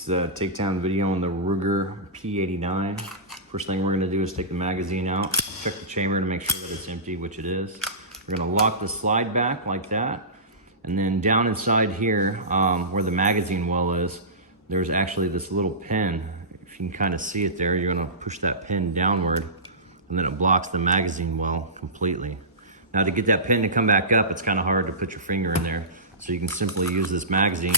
It's a takedown video on the Ruger P89. First thing we're gonna do is take the magazine out, check the chamber to make sure that it's empty, which it is. We're gonna lock the slide back like that. And then down inside here, where the magazine well is, there's actually this little pin. If you can kind of see it there, you're gonna push that pin downward and then it blocks the magazine well completely. Now to get that pin to come back up, it's kind of hard to put your finger in there. So you can simply use this magazine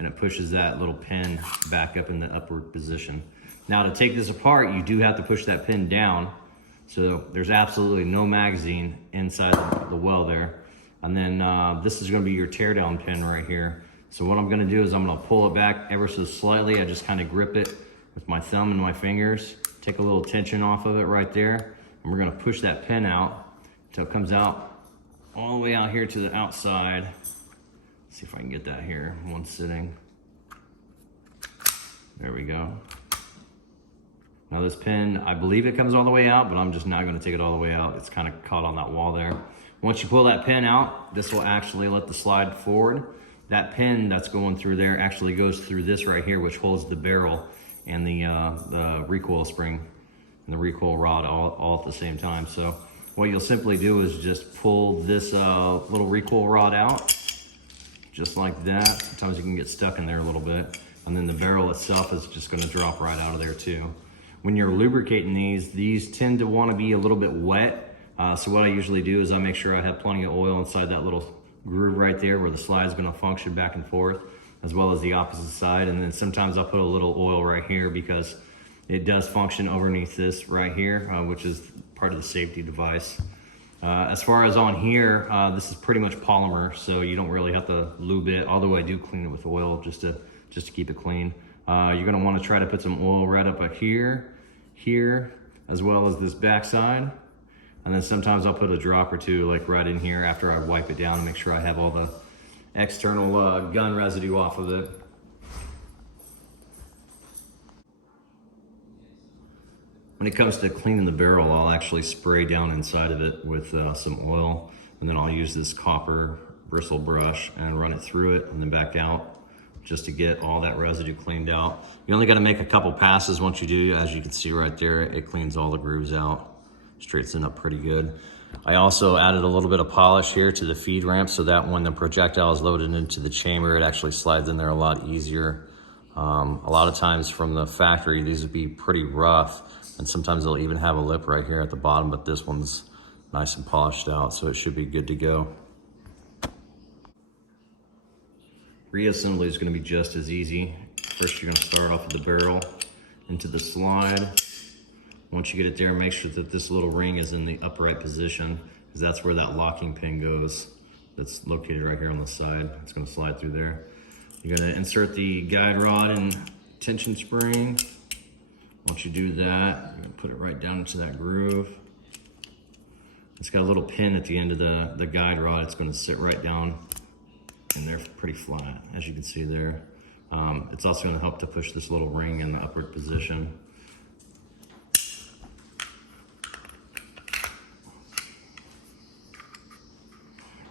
and it pushes that little pin back up in the upward position. Now to take this apart, you do have to push that pin down. So there's absolutely no magazine inside the well there. And then this is gonna be your teardown pin right here. So what I'm gonna do is I'm gonna pull it back ever so slightly. I just kind of grip it with my thumb and my fingers, take a little tension off of it right there. And we're gonna push that pin out until it comes out all the way out here to the outside. Let's see if I can get that here in one sitting. There we go. Now this pin, I believe it comes all the way out, but I'm just not gonna take it all the way out. It's kind of caught on that wall there. Once you pull that pin out, this will actually let the slide forward. That pin that's going through there actually goes through this right here, which holds the barrel and the recoil spring and the recoil rod all at the same time. So what you'll simply do is just pull this little recoil rod out, just like that. Sometimes you can get stuck in there a little bit. And then the barrel itself is just gonna drop right out of there too. When you're lubricating these tend to wanna be a little bit wet. So what I usually do is I make sure I have plenty of oil inside that little groove right there where the slide's gonna function back and forth, as well as the opposite side. And then sometimes I'll put a little oil right here because it does function underneath this right here, which is part of the safety device. As far as on here, this is pretty much polymer, so you don't really have to lube it, although I do clean it with oil just to keep it clean. You're gonna wanna try to put some oil right up here, as well as this backside. And then sometimes I'll put a drop or two like right in here after I wipe it down and make sure I have all the external gun residue off of it. When it comes to cleaning the barrel, I'll actually spray down inside of it with some oil, and then I'll use this copper bristle brush and run it through it and then back out just to get all that residue cleaned out. You only gotta make a couple passes once you do. As you can see right there, it cleans all the grooves out, straightens it up pretty good. I also added a little bit of polish here to the feed ramp so that when the projectile is loaded into the chamber, it actually slides in there a lot easier. A lot of times from the factory, these would be pretty rough, and sometimes they'll even have a lip right here at the bottom, but this one's nice and polished out, so it should be good to go. Reassembly is going to be just as easy. First, you're going to start off with the barrel into the slide. Once you get it there, make sure that this little ring is in the upright position, because that's where that locking pin goes. That's located right here on the side. It's going to slide through there. You're going to insert the guide rod and tension spring. Once you do that, you're going to put it right down into that groove. It's got a little pin at the end of the guide rod. It's going to sit right down in there pretty flat, as you can see there. It's also going to help to push this little ring in the upward position.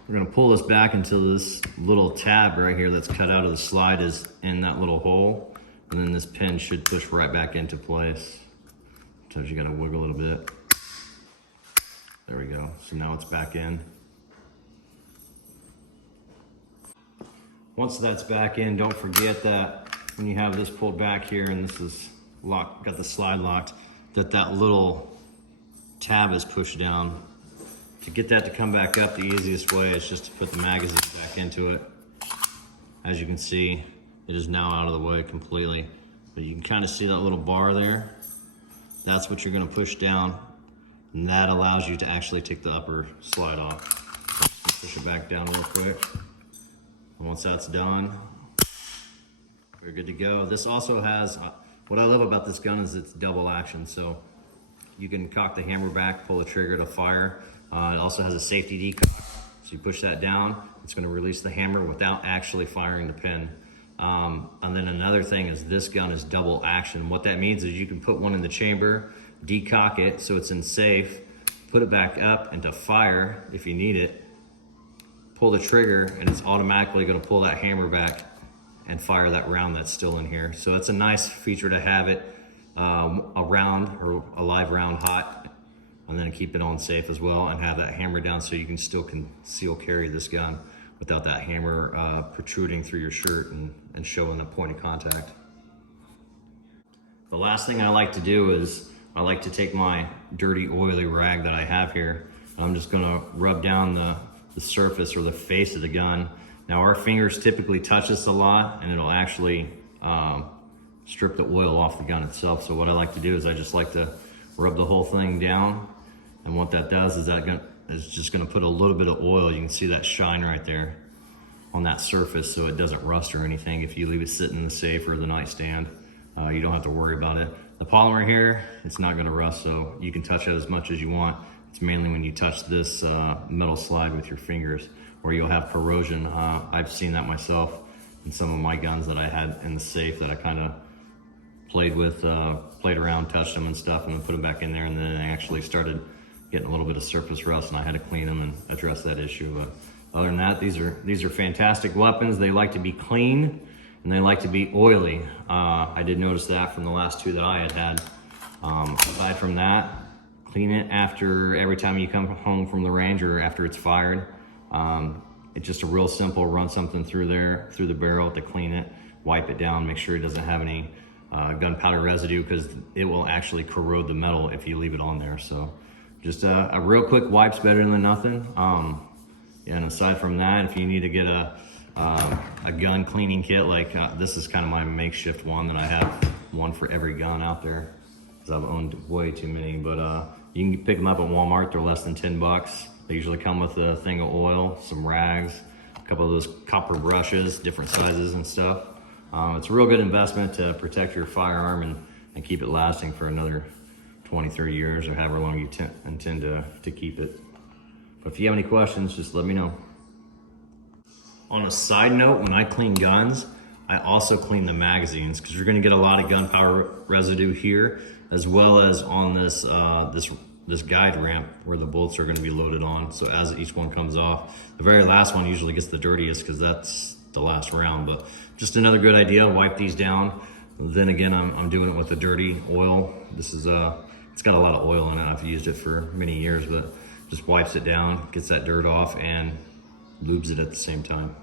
We're gonna pull this back until this little tab right here that's cut out of the slide is in that little hole. And then this pin should push right back into place. Sometimes you gotta wiggle a little bit. There we go. So now it's back in. Once that's back in, don't forget that when you have this pulled back here and this is locked, got the slide locked, that little tab is pushed down. To get that to come back up, the easiest way is just to put the magazine back into it. As you can see, it is now out of the way completely. But you can kind of see that little bar there. That's what you're gonna push down, and that allows you to actually take the upper slide off. So push it back down real quick. And once that's done, we're good to go. This also has, what I love about this gun is it's double action. So you can cock the hammer back, pull the trigger to fire. It also has a safety decock, so you push that down, it's going to release the hammer without actually firing the pin. And then another thing is this gun is double action. What that means is you can put one in the chamber, decock it so it's in safe, put it back up and to fire if you need it, pull the trigger, and it's automatically going to pull that hammer back and fire that round that's still in here. So it's a nice feature to have it a round or a live round hot, and then keep it on safe as well, and have that hammer down so you can still conceal carry this gun without that hammer protruding through your shirt and showing a point of contact. The last thing I like to do is I like to take my dirty oily rag that I have here, and I'm just gonna rub down the surface or the face of the gun. Now our fingers typically touch this a lot, and it'll actually strip the oil off the gun itself. So what I like to do is I just like to rub the whole thing down, and what that does is that gun is just gonna put a little bit of oil. You can see that shine right there on that surface, so it doesn't rust or anything. If you leave it sitting in the safe or the nightstand, you don't have to worry about it. The polymer here, it's not gonna rust, so you can touch it as much as you want. It's mainly when you touch this metal slide with your fingers where you'll have corrosion. I've seen that myself in some of my guns that I had in the safe that I kind of played with, played around, touched them and stuff, and then put them back in there, and then I actually started getting a little bit of surface rust, and I had to clean them and address that issue. But other than that, these are fantastic weapons. They like to be clean and they like to be oily. I did notice that from the last two that I had. Aside from that, clean it after every time you come home from the range or after it's fired. It's just a real simple, run something through the barrel to clean it, wipe it down, make sure it doesn't have any gunpowder residue, because it will actually corrode the metal if you leave it on there. So just a real quick wipe's better than nothing. And aside from that, if you need to get a gun cleaning kit, like this is kind of my makeshift one that I have one for every gun out there, because I've owned way too many. But you can pick them up at Walmart. They're less than 10 bucks. They usually come with a thing of oil, some rags, a couple of those copper brushes, different sizes and stuff. It's a real good investment to protect your firearm and keep it lasting for another 20, 30 years, or however long you intend to keep it. But if you have any questions, just let me know. On a side note, when I clean guns, I also clean the magazines, because you're gonna get a lot of gunpowder residue here, as well as on this this guide ramp where the bolts are gonna be loaded on. So as each one comes off, the very last one usually gets the dirtiest because that's the last round. But just another good idea, wipe these down. Then again, I'm doing it with the dirty oil. This is it's got a lot of oil in it. I've used it for many years, but just wipes it down, gets that dirt off, and lubes it at the same time.